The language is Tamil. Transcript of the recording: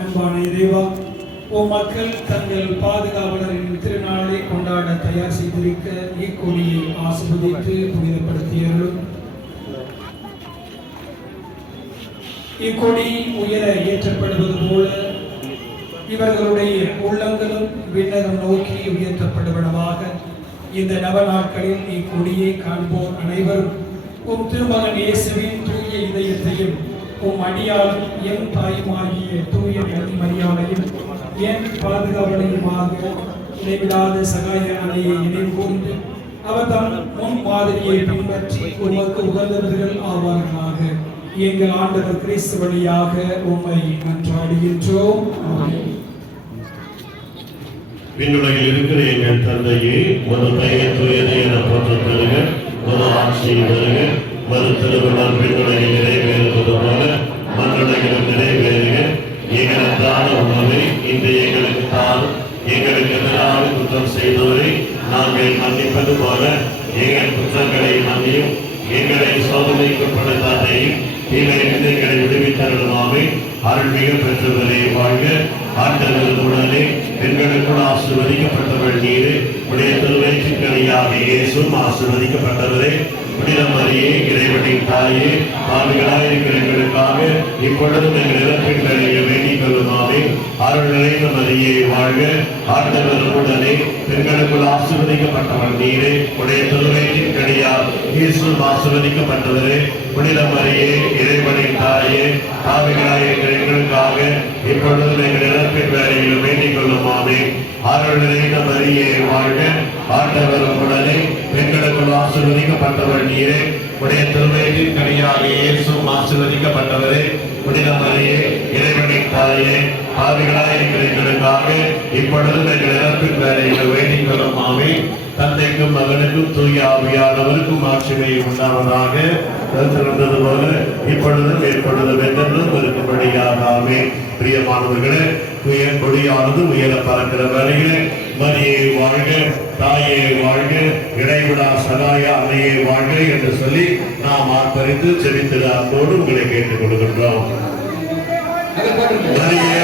அன்பான இறைவா, உம் மக்கள் தங்கள் பாதுகாவலரின் திருநாளை கொண்டாட தயார் செய்திருக்க இக்கொடியை ஆசீர்வதித்து புனிதப்படுத்தியர்களும் இக்கொடி உயர ஏற்றப்படுவது போல இவர்களுடைய உள்ளங்களும் விண்ணகம் நோக்கி உயர்த்தப்படுவனவாக. இந்த நவ நாட்களில் இக்கொடியை காண்போர் அனைவரும் உம் திருமகன் இயேசுவின் தூய இதயத்தையும் உம் அடியாலும் என் தாயுமாகிய தூய மரியாதையும் என் பாதுகாவலையுமாக இடைவிடாத சகாய அணையை நினைவு கூர்ந்து அவர் தம் முன் மாதிரியை பின்பற்றி உமக்கு உகந்தவர்கள் ஆவார்களாக. எங்கள் ஆண்டவர் கிறிஸ்து வழியாக உம்மை மன்றாடுகின்றோம். விண்ணுலகில் இருக்கிற எங்கள் தந்தையே, ஒரு பெயர் தூயது என போற்றப்படுக, ஒரு ஆட்சி வருக, மறு திருவிழால் விண்ணுலகில் நிறைவேறுவது போல மண்ணுலகிலும் நிறைவேறுக. எங்களுக்கான உணவை இன்று எங்களுக்கு தாரும். எங்களுக்கு எதிராக குற்றம் செய்தோரை நாங்கள் மன்னிப்பது போல எங்கள் குற்றங்களை மன்னியும். எங்களை சோதனைக்குட்படுத்தாதையும் தீமையிலிருந்து எங்களை விடுவித்தருளுமாமே. அருள்மிக பெற்றவரே வாழ்க. ஆண்டவர் உடனே பெண்களுக்குள் ஆசீர்வதிக்கப்பட்டவள் நீரே. உடைய திருவயிற்றின் கனியாக இயேசுவும் ஆசீர்வதிக்கப்பட்டவரே. புனித மரியே, இறைவனின் தாயே, பாவிகளாயிருக்கிற எங்களுக்காக இப்பொழுதும் எங்கள் இறப்பின் வேளையில் வேண்டிக் கொள்ளுமாமே. அருள் நிறைந்த மரியே வாழ்க. ஆண்டவர் உடனே பெண்களுக்குள் ஆசீர்வதிக்கப்பட்டவள் நீரே. உடைய திருவயிற்றின் கனியாக இயேசுவும் ஆசீர்வதிக்கப்பட்டவரே. புனித மரியே, இறைவனின் தாயே, பாவிகளாயிருக்கிற எங்களுக்காக இப்பொழுதும் எங்கள் இறப்பின் வேளையில் வேண்டிக் கொள்ளுமாமே. அருள் நிறைந்த மரியே வாழ்க. ஆண்டவர் உடனே பெண்களுக்குள் ஆசீர்வதிக்கப்பட்டவள் நீரே. உடைய திருவயிற்றின் கனியாக இயேசுவும் ஆசீர்வதிக்கப்பட்டவரே. புனித மரியே, இறைவனின் தாயே, பாவிகளாயிருக்கிற எங்களுக்காக இப்பொழுதும் எங்கள் இறப்பின் வேளையில் வேண்டிக் கொள்ளுமாமே. தந்தைக்கும் மகனுக்கும் தூய ஆவியானவருக்கும் ஆட்சிமை உண்டாவதாக. திறந்தது போல இப்பொழுதும் எப்பொழுதும் என்றென்றும் இருக்கும்படியாக ஆமென். பிரியமானவர்களே, உயர் கொடியானது உயர பறக்கிற வேளையிலே மரியே வாழ்க, தாயே வாழ்க, இடைவிடா சகாய அன்னையே வாழ்க என்று சொல்லி நாம் ஆர்ப்பரித்து செபித்திட அன்போடு உங்களை கேட்டுக் கொள்கின்றோம். மரியே